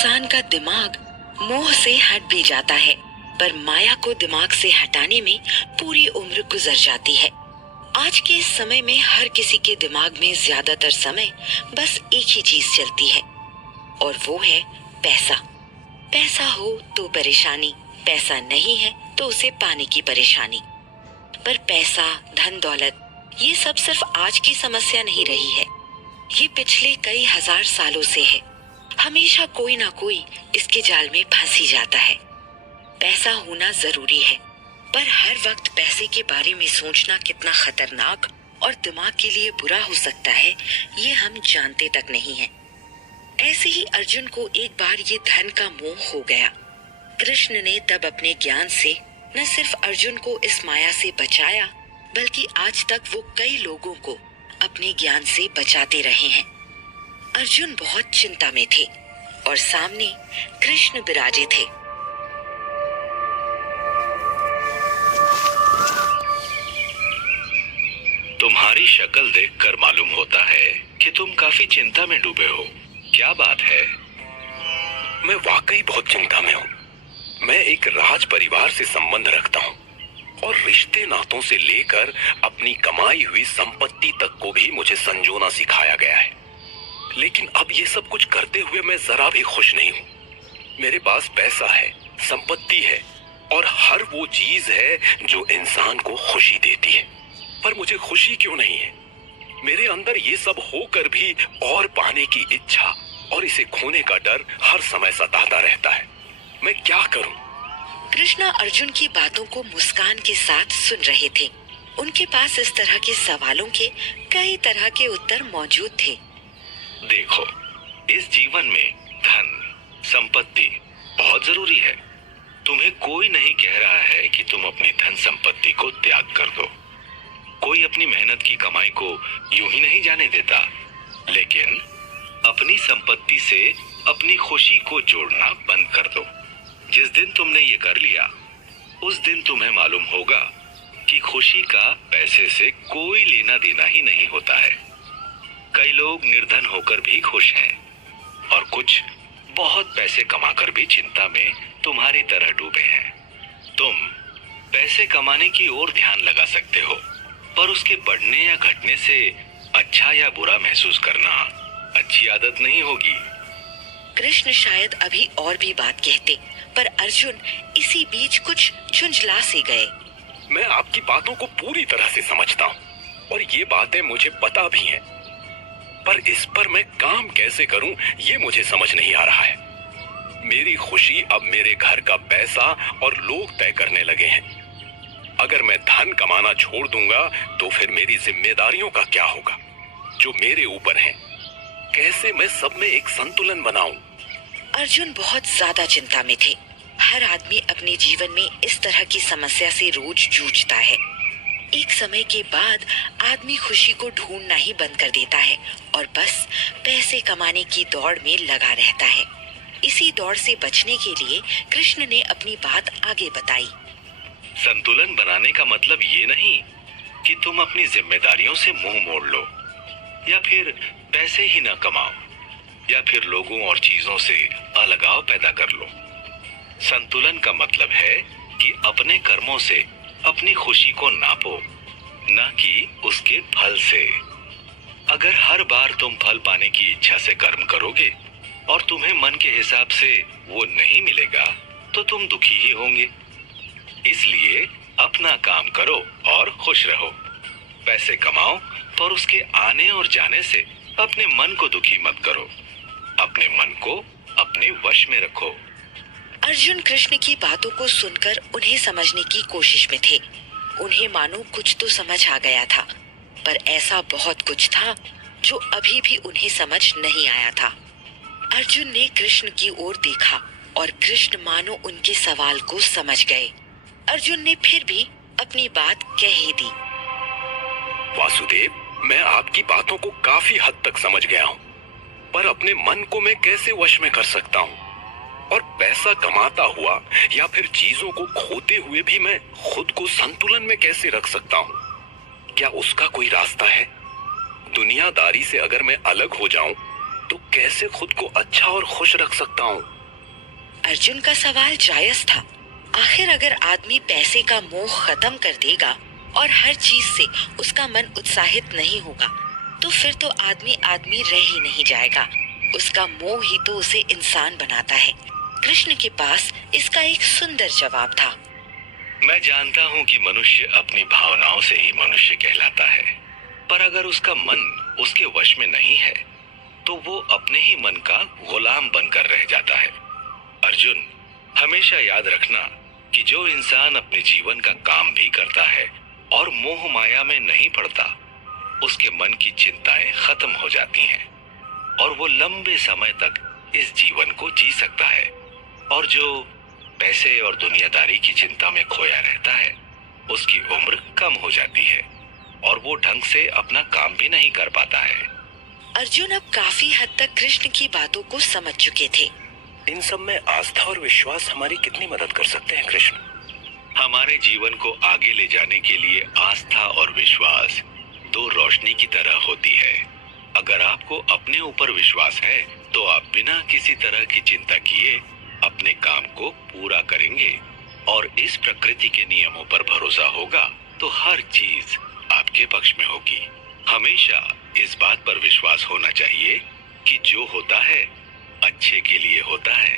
इंसान का दिमाग मोह से हट भी जाता है, पर माया को दिमाग से हटाने में पूरी उम्र गुजर जाती है। आज के इस समय में हर किसी के दिमाग में ज्यादातर समय बस एक ही चीज चलती है, और वो है पैसा। पैसा हो तो परेशानी, पैसा नहीं है तो उसे पाने की परेशानी। पर पैसा, धन दौलत, ये सब सिर्फ आज की समस्या नहीं रही है, ये पिछले कई हजार सालों से है। हमेशा कोई ना कोई इसके जाल में फंस ही जाता है। पैसा होना जरूरी है, पर हर वक्त पैसे के बारे में सोचना कितना खतरनाक और दिमाग के लिए बुरा हो सकता है, ये हम जानते तक नहीं हैं। ऐसे ही अर्जुन को एक बार ये धन का मोह हो गया। कृष्ण ने तब अपने ज्ञान से न सिर्फ अर्जुन को इस माया से बचाया, बल्कि आज तक वो कई लोगों को अपने ज्ञान से बचाते रहे हैं। अर्जुन बहुत चिंता में थे और सामने कृष्ण विराजे थे। तुम्हारी शक्ल देखकर मालूम होता है कि तुम काफी चिंता में डूबे हो। क्या बात है? मैं वाकई बहुत चिंता में हूँ। मैं एक राज परिवार से संबंध रखता हूँ और रिश्ते नातों से लेकर अपनी कमाई हुई संपत्ति तक को भी मुझे संजोना सिखाया गया है। लेकिन अब ये सब कुछ करते हुए मैं जरा भी खुश नहीं हूँ। मेरे पास पैसा है, संपत्ति है और हर वो चीज है जो इंसान को खुशी देती है, पर मुझे खुशी क्यों नहीं है? मेरे अंदर ये सब होकर भी और पाने की इच्छा और इसे खोने का डर हर समय सताता रहता है। मैं क्या करूं? कृष्णा अर्जुन की बातों को मुस्कान के साथ सुन रहे थे। उनके पास इस तरह के सवालों के कई तरह के उत्तर मौजूद थे। देखो, इस जीवन में धन, संपत्ति बहुत जरूरी है। तुम्हें कोई नहीं कह रहा है कि तुम अपनी धन संपत्ति को त्याग कर दो। कोई अपनी मेहनत की कमाई को यूं ही नहीं जाने देता, लेकिन अपनी संपत्ति से अपनी खुशी को जोड़ना बंद कर दो। जिस दिन तुमने ये कर लिया, उस दिन तुम्हें मालूम होगा कि खुशी का पैसे से कोई लेना देना ही नहीं होता है। कई लोग निर्धन होकर भी खुश हैं और कुछ बहुत पैसे कमाकर भी चिंता में तुम्हारी तरह डूबे हैं। तुम पैसे कमाने की ओर ध्यान लगा सकते हो, पर उसके बढ़ने या घटने से अच्छा या बुरा महसूस करना अच्छी आदत नहीं होगी। कृष्ण शायद अभी और भी बात कहते, पर अर्जुन इसी बीच कुछ झुंझला से गए। मैं आपकी बातों को पूरी तरह से समझता हूँ और ये बातें मुझे पता भी हैं, पर इस पर मैं काम कैसे करूँ ये मुझे समझ नहीं आ रहा है। मेरी खुशी अब मेरे घर का पैसा और लोग तय करने लगे हैं। अगर मैं धन कमाना छोड़ दूंगा तो फिर मेरी जिम्मेदारियों का क्या होगा जो मेरे ऊपर हैं? कैसे मैं सब में एक संतुलन बनाऊं? अर्जुन बहुत ज्यादा चिंता में थे। हर आदमी अपने जीवन में इस तरह की समस्या से रोज जूझता है। एक समय के बाद आदमी खुशी को ढूंढना ही बंद कर देता है और बस पैसे कमाने की दौड़ में लगा रहता है। इसी दौड़ से बचने के लिए कृष्ण ने अपनी बात आगे बताई। संतुलन बनाने का मतलब ये नहीं कि तुम अपनी जिम्मेदारियों से मुंह मोड़ लो, या फिर पैसे ही न कमाओ, या फिर लोगों और चीजों से अलगाव पैदा कर लो। संतुलन का मतलब है कि अपने कर्मों से अपनी खुशी को नापो, न कि उसके फल से। अगर हर बार तुम फल पाने की इच्छा से कर्म करोगे और तुम्हें मन के हिसाब से वो नहीं मिलेगा, तो तुम दुखी ही होंगे। इसलिए अपना काम करो और खुश रहो। पैसे कमाओ, पर उसके आने और जाने से अपने मन को दुखी मत करो। अपने मन को अपने वश में रखो। अर्जुन कृष्ण की बातों को सुनकर उन्हें समझने की कोशिश में थे। उन्हें मानो कुछ तो समझ आ गया था, पर ऐसा बहुत कुछ था जो अभी भी उन्हें समझ नहीं आया था। अर्जुन ने कृष्ण की ओर देखा और कृष्ण मानो उनके सवाल को समझ गए। अर्जुन ने फिर भी अपनी बात कह ही दी। वासुदेव, मैं आपकी बातों को काफी हद तक समझ गया हूँ, पर अपने मन को मैं कैसे वश में कर सकता हूँ? और पैसा कमाता हुआ या फिर चीजों को खोते हुए भी मैं खुद को संतुलन में कैसे रख सकता हूँ? क्या उसका कोई रास्ता है? दुनियादारी से अगर मैं अलग हो जाऊं तो कैसे खुद को अच्छा और खुश रख सकता हूँ? अर्जुन का सवाल जायज था। आखिर अगर आदमी पैसे का मोह खत्म कर देगा और हर चीज से उसका मन उत्साहित नहीं होगा, तो फिर तो आदमी आदमी रह ही नहीं जाएगा। उसका मोह ही तो उसे इंसान बनाता है। कृष्ण के पास इसका एक सुंदर जवाब था। मैं जानता हूँ कि मनुष्य अपनी भावनाओं से ही मनुष्य कहलाता है, पर अगर उसका मन उसके वश में नहीं है तो वो अपने ही मन का गुलाम बनकर रह जाता है। अर्जुन, हमेशा याद रखना कि जो इंसान अपने जीवन का काम भी करता है और मोह माया में नहीं पड़ता, उसके मन की चिंताएं खत्म हो जाती हैं और वो लंबे समय तक इस जीवन को जी सकता है। और जो पैसे और दुनियादारी की चिंता में खोया रहता है, उसकी उम्र कम हो जाती है और वो ढंग से अपना काम भी नहीं कर पाता है। अर्जुन अब काफी हद तक कृष्ण की बातों को समझ चुके थे। इन सब में आस्था और विश्वास हमारी कितनी मदद कर सकते हैं कृष्ण? हमारे जीवन को आगे ले जाने के लिए आस्था और विश्वास दो रोशनी की तरह होती है। अगर आपको अपने ऊपर विश्वास है तो आप बिना किसी तरह की चिंता किए अपने काम को पूरा करेंगे, और इस प्रकृति के नियमों पर भरोसा होगा तो हर चीज आपके पक्ष में होगी। हमेशा इस बात पर विश्वास होना चाहिए कि जो होता है अच्छे के लिए होता है।